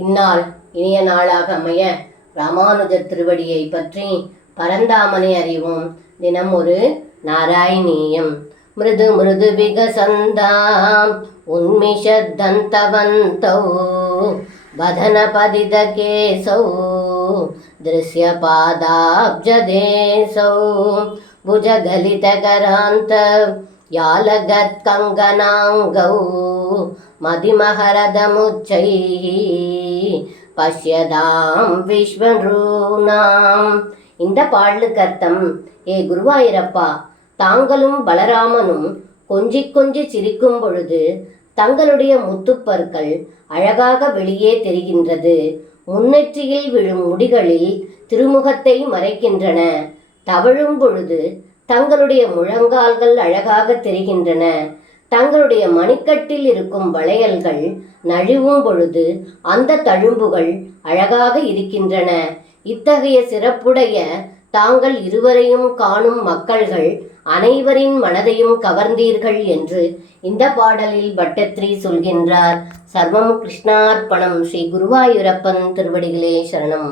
இந்நாள் இனிய நாளாக அமைய ராமானுஜர் திருவடியை பற்றி பரந்தாமனை அறிவோம். தினம் ஒரு நாராயணீயம். மிருது மிருது விகசந்தாம் உன்மிஷத்தந்தவந்தௌ பதன பதித கேசௌ திருஷ்ய பாதாப்ஜதேசௌ புஜகலிதகராந்த யாலகத் கங்கனாங்கௌ மதிமஹரதமுச்சைः பஷ்யதாம் விஸ்வரூணாம். இந்த பாடலுக்கு அர்த்தம்: ஏ குருவாயூரப்பா, தாங்களும் பலராமனும் கொஞ்சி கொஞ்சி சிரிக்கும் பொழுது தங்களுடைய முத்துப்பற்கள் அழகாக வெளியே தெரிகின்றது. முன்னெற்றியில் விழும் முடிகளில் திருமுகத்தை மறைக்கின்றன. தவழும் பொழுது தங்களுடைய முழங்கால்கள் அழகாக தெரிகின்றன. தங்களுடைய மணிக்கட்டில் இருக்கும் வளையல்கள் நழுவும் பொழுது அந்த தழும்புகள் அழகாக இருக்கின்றன. இத்தகைய சிறப்புடைய தாங்கள் இருவரையும் காணும் மக்கள்கள் அனைவரின் மனதையும் கவர்ந்தீர்கள் என்று இந்த பாடலில் பட்டத்ரி சொல்கின்றார். சர்வம் கிருஷ்ணார்ப்பணம். ஸ்ரீ குருவாயூரப்பன் திருவடிகளே சரணம்.